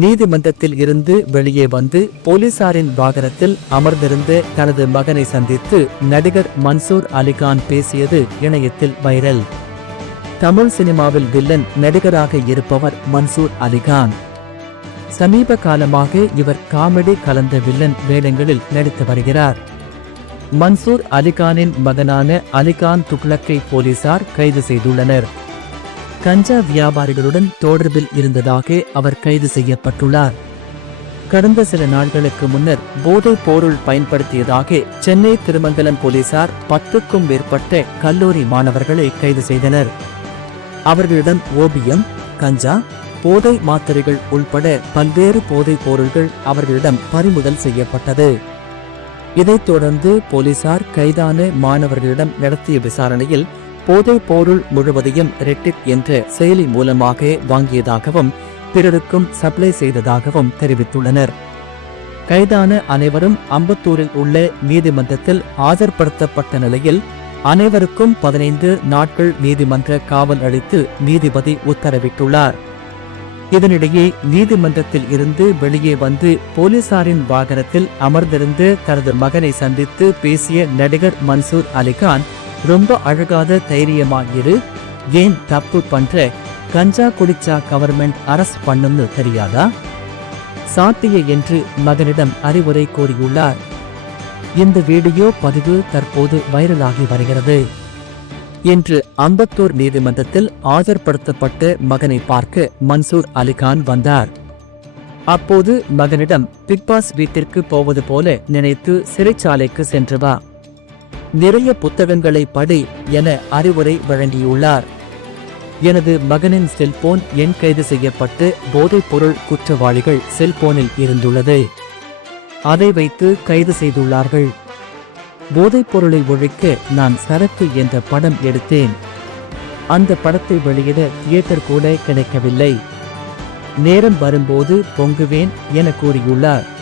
நீதிமன்றத்தில் இருந்து வெளியே வந்து போலீசாரின் வாகனத்தில் அமர்ந்திருந்த தனது மகனை சந்தித்து நடிகர் மன்சூர் அலிகான் பேசியது இணையத்தில் வைரல். தமிழ் சினிமாவில் வில்லன் நடிகராக இருப்பவர் மன்சூர் அலிகான். சமீப காலமாக இவர் காமெடி கலந்த வில்லன் வேடங்களில் நடித்து வருகிறார். மன்சூர் அலிகானின் மகனான அலிகான் துக்ளக்கை போலீசார் கைது செய்துள்ளனர். கஞ்சா வியாபாரிகளுடன் தொடர்பில் இருந்ததாக அவர் கைது செய்யப்பட்டுள்ளார். கடந்த சில நாட்களுக்கு முன்னர் போதைப் பொருள் பயன்படுத்தியதாக சென்னை திருமங்கலம் போலீசார் 10க்கும் மேற்பட்ட கல்லூரி மாணவர்களை கைது செய்தனர். அவர்களிடம் ஓபியம், கஞ்சா, போதை மாத்திரைகள் உள்பட பல்வேறு போதைப் பொருள்கள் அவர்களிடம் பறிமுதல் செய்யப்பட்டது. இதைத் தொடர்ந்து போலீசார் கைதான மாணவர்களிடம் நடத்திய விசாரணையில் போதைப் பொருள் முழுவதையும் ரெட்டிட் என்ற செயலி மூலமாக வாங்கியதாகவும் பிறருக்கும் சப்ளை செய்ததாகவும் தெரிவித்துள்ளனர். கைதான அனைவரும் அம்பத்தூரில் உள்ள நீதிமன்றத்தில் ஆஜர்படுத்தப்பட்ட நிலையில் அனைவருக்கும் 15 நாட்கள் நீதிமன்ற காவல் அளித்து நீதிபதி உத்தரவிட்டுள்ளார். இதனிடையே நீதிமன்றத்தில் இருந்து வெளியே வந்து போலீசாரின் வாகனத்தில் அமர்ந்திருந்து தனது மகனை சந்தித்து பேசிய நடிகர் மன்சூர் அலிகான், ரொம்ப அழகாத தைரியமாயிரு, ஏன் தப்பு பண்ற, கஞ்சா குடிச்சா கவர்மெண்ட் அரஸ்ட் பண்ணும்னு தெரியாதா, சாத்திய என்று மகனிடம் அறிவுரை கூறியுள்ளார். இந்த வீடியோ பதிவு தற்போது வைரலாகி வருகிறது. இன்று அம்பத்தூர் நீதிமன்றத்தில் ஆஜர்படுத்தப்பட்ட மகனை பார்க்க மன்சூர் அலிகான் வந்தார். அப்போது மகனிடம் பிக்பாஸ் வீட்டிற்கு போவது போல நினைத்து சிறைச்சாலைக்கு சென்று வா, நிறைய புத்தகங்களை படி என அறிவுரை வழங்கியுள்ளார். எனது மகனின் செல்போன் எண் கைது செய்யப்பட்டு போதைப் பொருள் குற்றவாளிகள் செல்போனில் இருந்துள்ளது. அதை வைத்து கைது செய்துள்ளார்கள். போதைப் பொருளை ஒழிக்க நான் சரக்கு என்ற படம் எடுத்தேன். அந்த படத்தை வெளியிட தியேட்டர் கூட கிடைக்கவில்லை. நேரம் வரும்போது பொங்குவேன் என கூறியுள்ளார்.